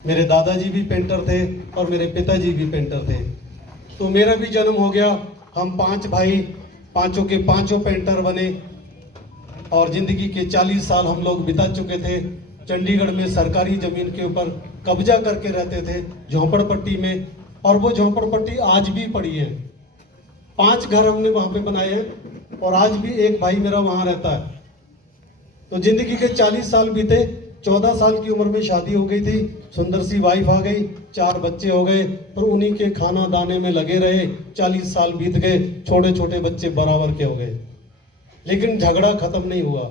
मेरे दादाजी भी पेंटर थे और मेरे पिताजी भी पेंटर थे, तो मेरा भी जन्म हो गया। हम 5 भाई, पांचों के पांचों पेंटर बने और जिंदगी के 40 साल हम लोग बिता चुके थे। चंडीगढ़ में सरकारी जमीन के ऊपर कब्जा करके रहते थे, झोंपड़पट्टी में, और वो झोंपड़पट्टी आज भी पड़ी है। 5 घर हमने वहां पे बनाए हैं और आज भी एक भाई मेरा वहां रहता है। तो जिंदगी के 40 साल बीते। 14 साल की उम्र में शादी हो गई थी, सुंदर सी वाइफ आ गई, 4 बच्चे हो गए, पर उन्हीं के खाना दाने में लगे रहे। 40 साल बीत गए, छोटे छोटे बच्चे बराबर के हो गए, लेकिन झगड़ा खत्म नहीं हुआ।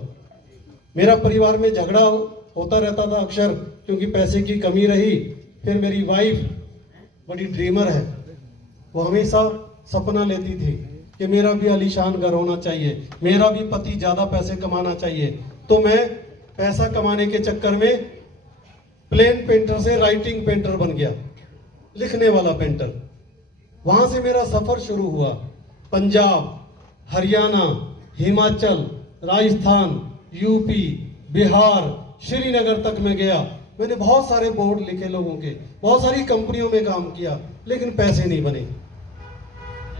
मेरा परिवार में झगड़ा होता रहता था अक्सर, क्योंकि पैसे की कमी रही। फिर मेरी वाइफ बड़ी ड्रीमर है, वो हमेशा सपना लेती थी कि मेरा भी आलीशान घर होना चाहिए, मेरा भी पति ज्यादा पैसे कमाना चाहिए। तो मैं पैसा कमाने के चक्कर में प्लेन पेंटर से राइटिंग पेंटर बन गया, लिखने वाला पेंटर। वहां से मेरा सफर शुरू हुआ। पंजाब, हरियाणा, हिमाचल, राजस्थान, यूपी, बिहार, श्रीनगर तक मैं गया। मैंने बहुत सारे बोर्ड लिखे लोगों के, बहुत सारी कंपनियों में काम किया, लेकिन पैसे नहीं बने।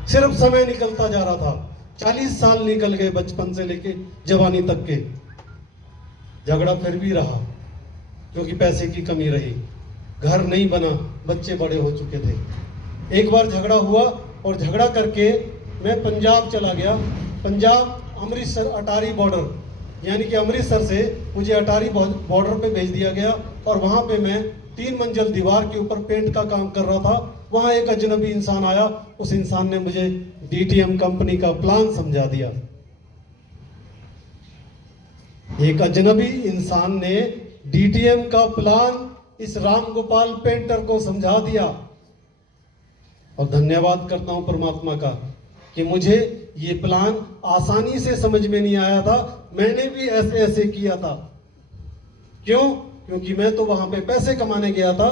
सिर्फ समय निकलता जा रहा था। 40 साल निकल गए, बचपन से लेके जवानी तक के। झगड़ा फिर भी रहा, क्योंकि पैसे की कमी रही। घर नहीं बना, बच्चे बड़े हो चुके थे। एक बार झगड़ा हुआ और झगड़ा करके मैं पंजाब चला गया। पंजाब, अमृतसर, अटारी बॉर्डर, यानी कि अमृतसर से मुझे अटारी बॉर्डर पे भेज दिया गया। और वहां पे मैं 3 मंजिल दीवार के ऊपर पेंट का काम कर रहा था। वहां एक अजनबी इंसान आया, उस इंसान ने मुझे डीटीएम कंपनी का प्लान समझा दिया। एक अजनबी इंसान ने डीटीएम का प्लान इस रामगोपाल पेंटर को समझा दिया। और धन्यवाद करता हूं परमात्मा का कि मुझे ये प्लान आसानी से समझ में नहीं आया था। मैंने भी ऐसे ऐसे किया था। क्यों? क्योंकि मैं तो वहां पे पैसे कमाने गया था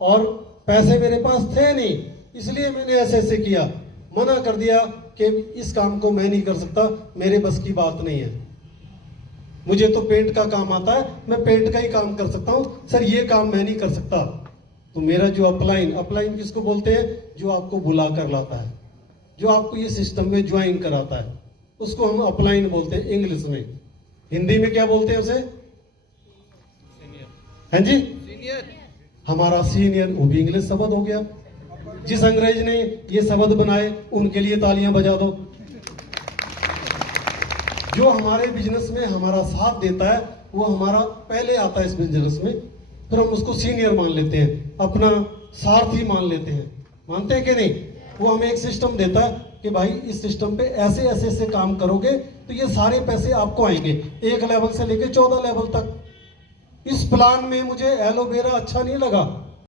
और पैसे मेरे पास थे नहीं, इसलिए मैंने ऐसे ऐसे किया। मना कर दिया कि इस काम को मैं नहीं कर सकता, मेरे बस की बात नहीं है। मुझे तो पेंट का काम आता है, मैं पेंट का ही काम कर सकता हूं, सर ये काम मैं नहीं कर सकता। तो मेरा जो अपलाइन किसको बोलते हैं? जो आपको बुला कर लाता है, जो आपको ये सिस्टम में ज्वाइन कराता है, उसको हम अपलाइन बोलते हैं इंग्लिश में। हिंदी में क्या बोलते हैं उसे? हैं जी? सीनियर। हमारा सीनियर, वो भी इंग्लिश शब्द हो गया। जिस अंग्रेज ने ये शब्द बनाए, उनके लिए तालियां बजा दो। जो हमारे बिजनेस में हमारा साथ देता है, वो हमारा पहले आता है इस बिजनेस में, फिर हम उसको सीनियर मान लेते हैं, अपना सारथी मान लेते हैं। मानते हैं कि नहीं? वो हमें एक सिस्टम देता है कि भाई इस सिस्टम पे ऐसे ऐसे ऐसे काम करोगे तो ये सारे पैसे आपको आएंगे, 1 लेवल से लेके 14 लेवल तक। इस प्लान में मुझे एलोवेरा अच्छा नहीं लगा।